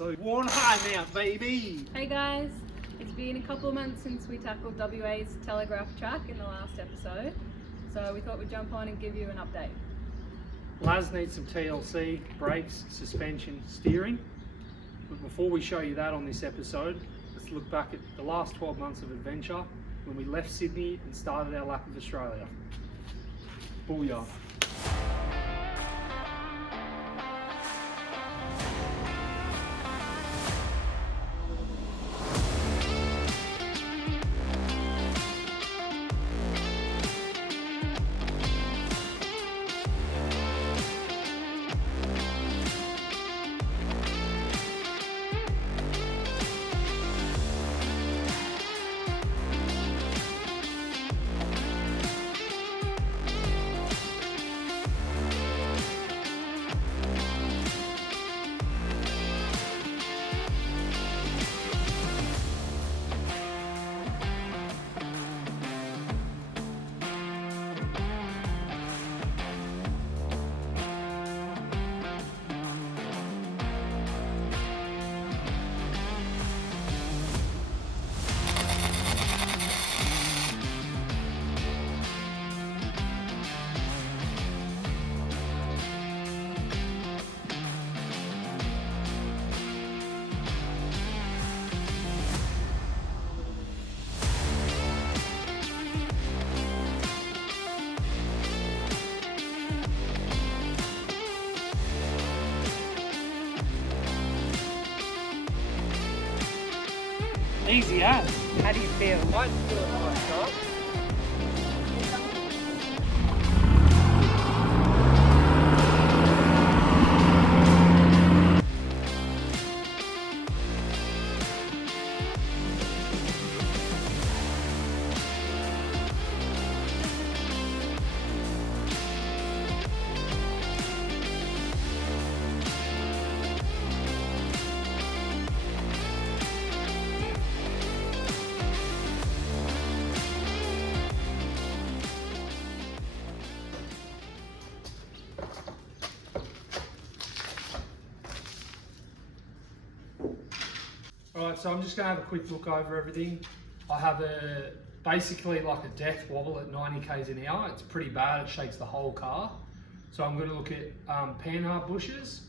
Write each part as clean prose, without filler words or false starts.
So, worn high mount, baby! Hey guys, it's been a couple of months since we tackled WA's Telegraph track in the last episode, so we thought we'd jump on and give you an update. Laz needs some TLC, brakes, suspension, steering. But before we show you that on this episode, let's look back at the last 12 months of adventure when we left Sydney and started our lap of Australia. Booyah! Easy as. How do you feel? I feel it nice, right? Alright, so I'm just going to have a quick look over everything. I have basically like a death wobble at 90 k's an hour. It's pretty bad, it shakes the whole car. So I'm going to look at panhard bushes,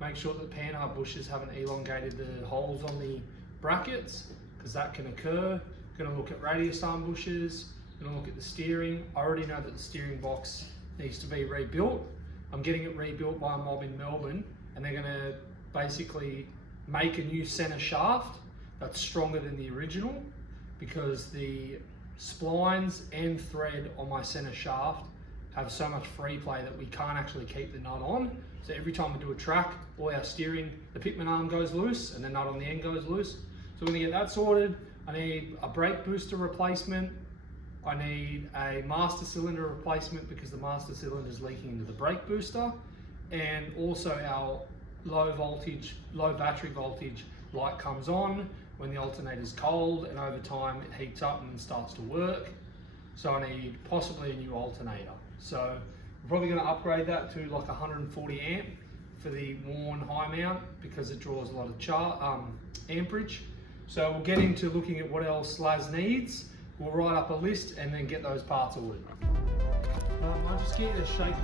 make sure that panhard bushes haven't elongated the holes on the brackets, because that can occur. Going to look at radius arm bushes, going to look at the steering. I already know that the steering box needs to be rebuilt. I'm getting it rebuilt by a mob in Melbourne, and they're going to basically make a new center shaft that's stronger than the original, because the splines and thread on my center shaft have so much free play that we can't actually keep the nut on. So every time we do a track, all our steering, the pitman arm goes loose and the nut on the end goes loose. So we're gonna get that sorted. I need a brake booster replacement. I need a master cylinder replacement because the master cylinder is leaking into the brake booster. And also our low battery voltage light comes on when the alternator is cold, and over time it heats up and starts to work. So I need possibly a new alternator. So we're probably going to upgrade that to like 140 amp for the worn high mount because it draws a lot of amperage. So we'll get into looking at what else Laz needs. We'll write up a list and then get those parts ordered. I'll just get you to shake it.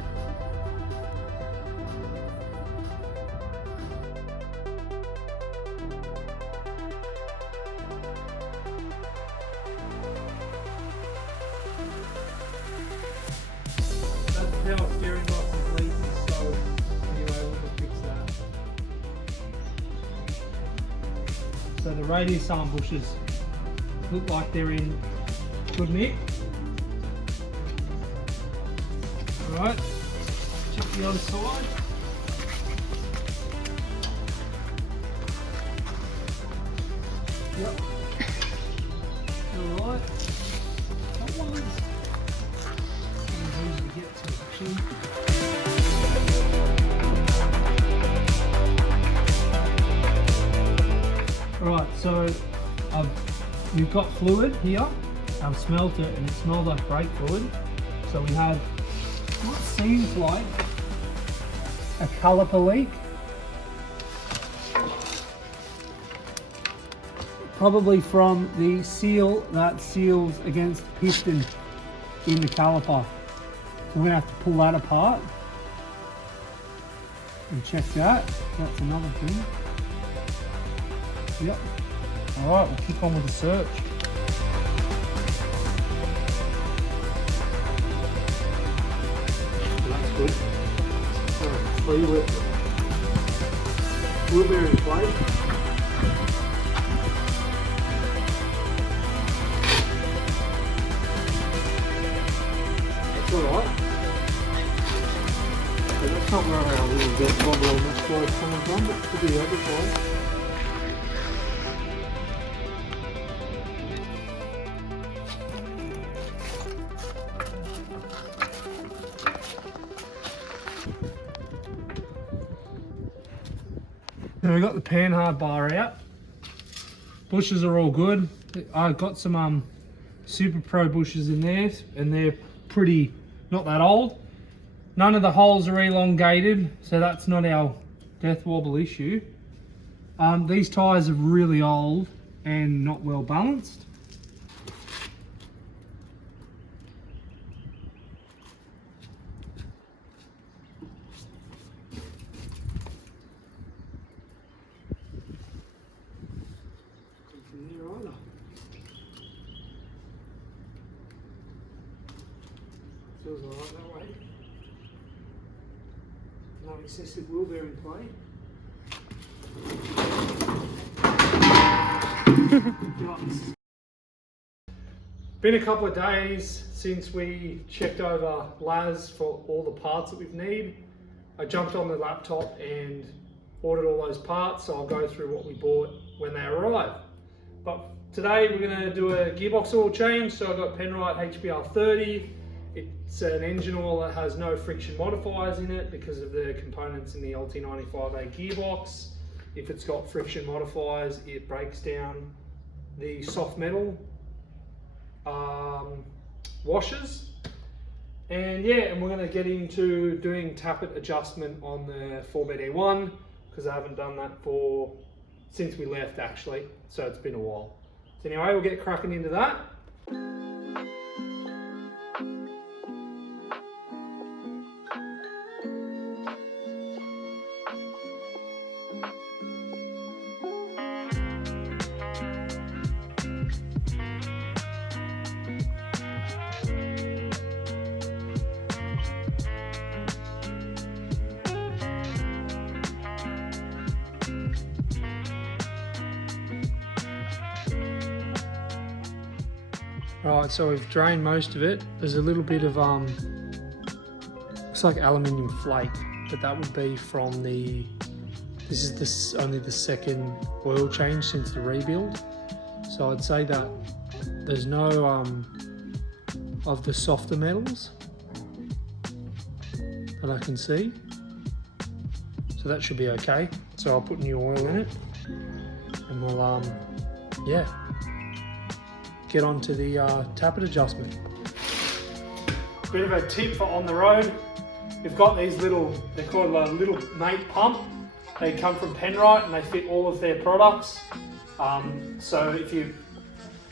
Now steering box is leaking, so anyway, we'll fix that. So the radius arm bushes look like they're in good nick. Alright, check the other side. Yep. Alright. That one's easy to get to actually. Alright, so we've got fluid here. I've smelt it and it smells like brake fluid. So we have what seems like a caliper leak. probably from the seal that seals against piston in the caliper. So we're gonna have to pull that apart and check that. That's another thing. Yep. All right, we'll kick on with the search. That's good. Free whip. Wheel bearing plate. That's alright. So that's not where our little bit bobble on this side is coming from, but it could be the other side. So we got the panhard bar out. Bushes are all good. I've got some Super Pro bushes in there, and they're pretty, not that old. None of the holes are elongated, so that's not our death wobble issue. These tyres are really old and not well balanced. Feels alright that way. No excessive wheel bearing play. Been a couple of days since we checked over Laz for all the parts that we need. I jumped on the laptop and ordered all those parts, so I'll go through what we bought when they arrive. But today we're going to do a gearbox oil change. So I've got Penrite HBR30. It's an engine oil that has no friction modifiers in it because of the components in the LT95A gearbox. If it's got friction modifiers, it breaks down the soft metal washers. And yeah, and we're going to get into doing tappet adjustment on the 4BD1 because I haven't done that since we left actually, so it's been a while. So anyway, we'll get cracking into that. Right, so we've drained most of it. There's a little bit of looks like aluminium flake, but that would be from this is only the second oil change since the rebuild. So I'd say that there's no of the softer metals that I can see. So that should be okay. So I'll put new oil in it and we'll yeah, get onto the tappet adjustment. Bit of a tip for on the road. We've got these little, they're called a little mate pump. They come from Penrite and they fit all of their products. So if you're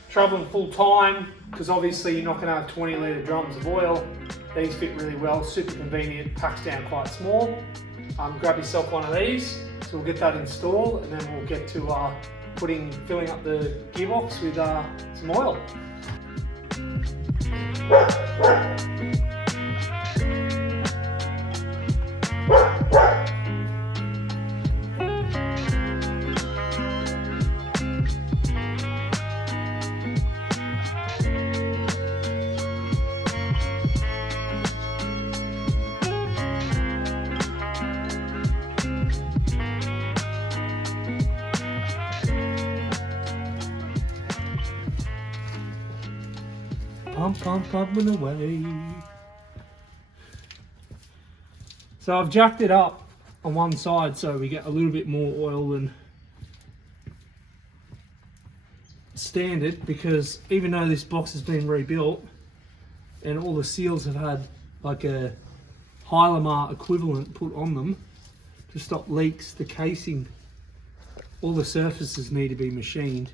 traveling full time, because obviously you're not going to have 20 litre drums of oil, these fit really well, super convenient, packs down quite small. Grab yourself one of these. So we'll get that installed and then we'll get to filling up the gearbox with some oil. Pumping away. So I've jacked it up on one side so we get a little bit more oil than standard, because even though this box has been rebuilt and all the seals have had like a Hylamar equivalent put on them to stop leaks, the casing, all the surfaces need to be machined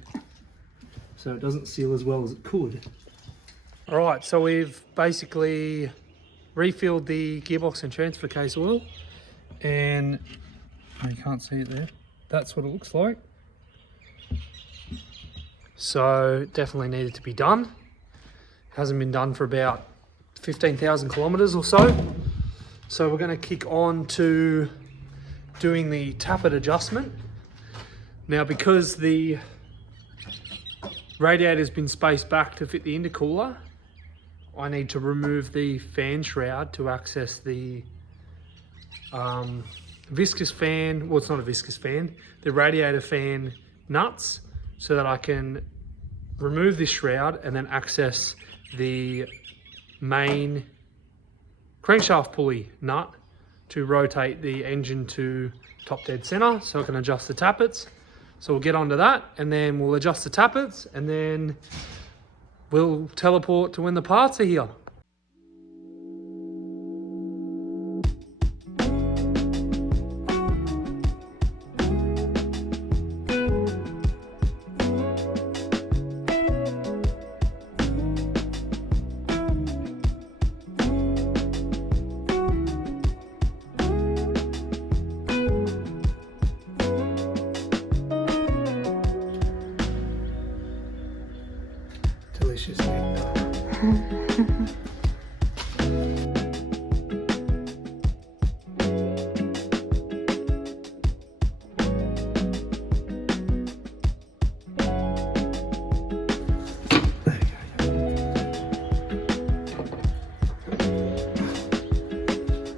so it doesn't seal as well as it could. All right, so we've basically refilled the gearbox and transfer case oil, and you can't see it there. That's what it looks like. So definitely needed to be done. Hasn't been done for about 15,000 kilometers or so. So we're going to kick on to doing the tappet adjustment. Now, because the radiator's been spaced back to fit the intercooler, I need to remove the fan shroud to access the viscous fan, well, it's not a viscous fan, the radiator fan nuts, so that I can remove this shroud and then access the main crankshaft pulley nut to rotate the engine to top dead center so I can adjust the tappets. So we'll get onto that, and then we'll adjust the tappets, and then we'll teleport to when the parts are here. Delicious nectar.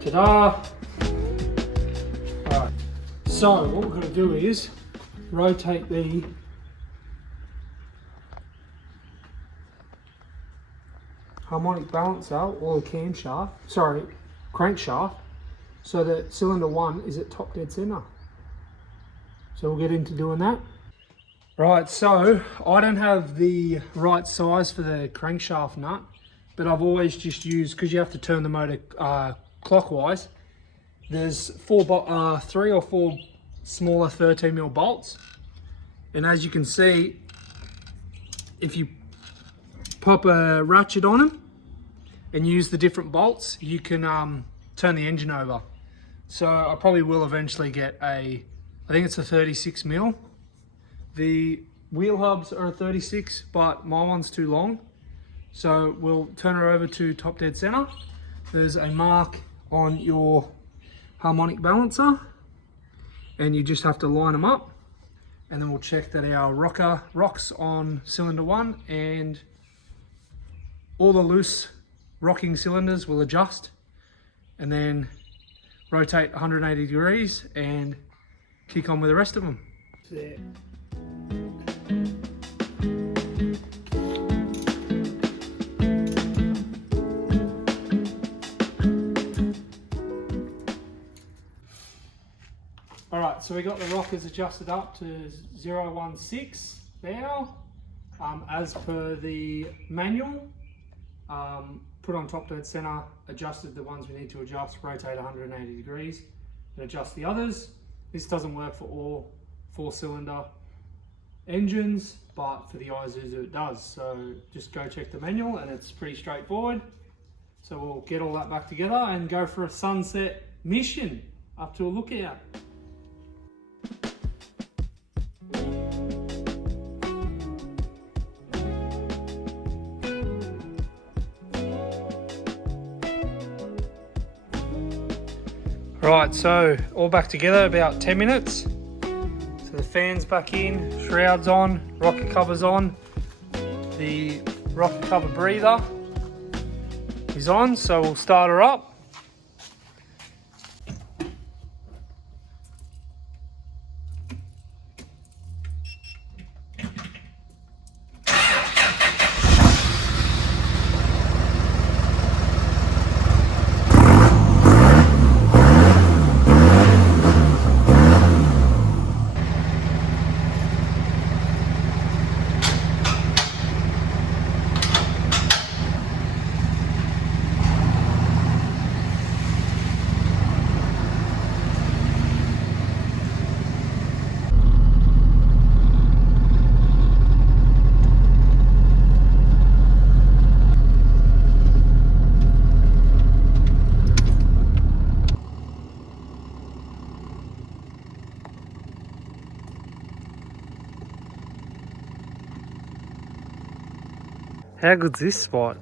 Ta-da! Alright, so what we're going to do is rotate the harmonic balancer or the crankshaft, so that cylinder 1 is at top dead center. So we'll get into doing that. Right, so I don't have the right size for the crankshaft nut, but I've always just used, because you have to turn the motor clockwise, there's 3 or 4 smaller 13mm bolts, and as you can see, if you pop a ratchet on them and use the different bolts, you can turn the engine over. So I probably will eventually get I think it's a 36mm. The wheel hubs are a 36, but my one's too long. So we'll turn her over to top dead center. There's a mark on your harmonic balancer, and you just have to line them up, and then we'll check that our rocker rocks on cylinder 1, and all the loose rocking cylinders will adjust, and then rotate 180 degrees and kick on with the rest of them. There. Alright, so we got the rockers adjusted up to 016 now, as per the manual. Put on top dead center, adjusted the ones we need to adjust, rotate 180 degrees, and adjust the others. This doesn't work for all 4-cylinder engines, but for the Isuzu it does. So just go check the manual, and it's pretty straightforward. So we'll get all that back together and go for a sunset mission up to a lookout. Right, so all back together, about 10 minutes. So the fan's back in, shroud's on, rocker cover's on, the rocker cover breather is on, so we'll start her up. How good's this spot?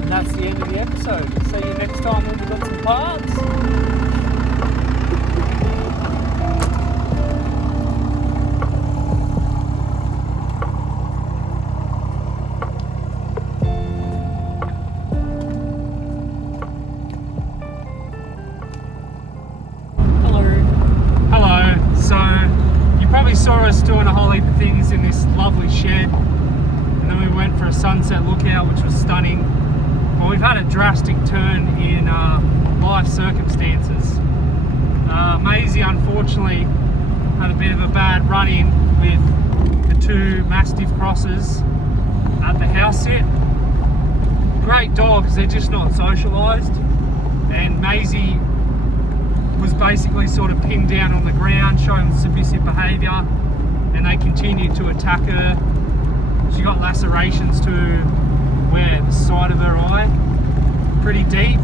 And that's the end of the episode. See you next time when we've got some parts. Hello. So you probably saw us doing a whole heap of things in this lovely shed, and then we went for a sunset lookout, which was stunning. Well, we've had a drastic turn in life circumstances. Maisie unfortunately had a bit of a bad run-in with the two Mastiff crosses at the house sit. Great dogs, they're just not socialised, and Maisie was basically sort of pinned down on the ground, showing submissive behaviour, and they continued to attack her. She got lacerations to where the side of her eye, pretty deep.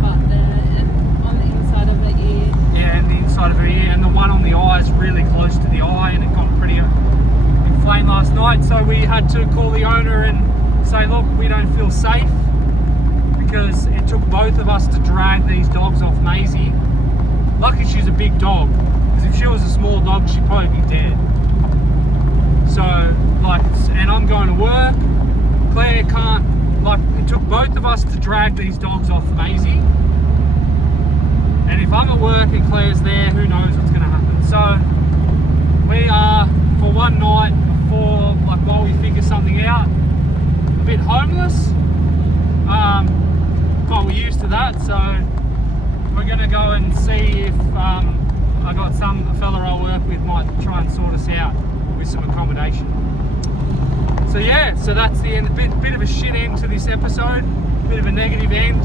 But on the inside of the ear. Yeah, and the inside of her ear, and the one on the eye is really close to the eye, and it got pretty inflamed last night. So we had to call the owner and say, look, we don't feel safe, because it took both of us to drag these dogs off Maisie. Lucky she's a big dog, because if she was a small dog, she'd probably be dead. So, like, and I'm going to work. Claire can't, like, it took both of us to drag these dogs off Maisie. And if I'm at work and Claire's there, who knows what's going to happen. So, we are, for one night before, like, while we figure something out, a bit homeless. Well, we're used to that, so we're going to go and see if I got a fella I work with might try and sort us out with some accommodation. So yeah, so that's the end. Bit of a shit end to this episode, bit of a negative end,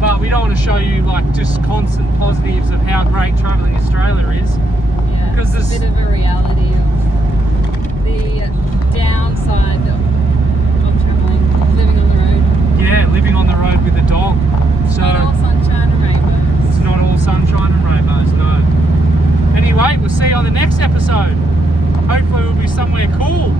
but we don't want to show you like just constant positives of how great travelling Australia is. Yeah, because it's a bit of a reality of the downside of travelling, living on the road. Yeah, living on the road with a dog. It's So not all sunshine and rainbows. it's not all sunshine and rainbows, no. Anyway, we'll see you on the next episode. Hopefully we'll be somewhere cool.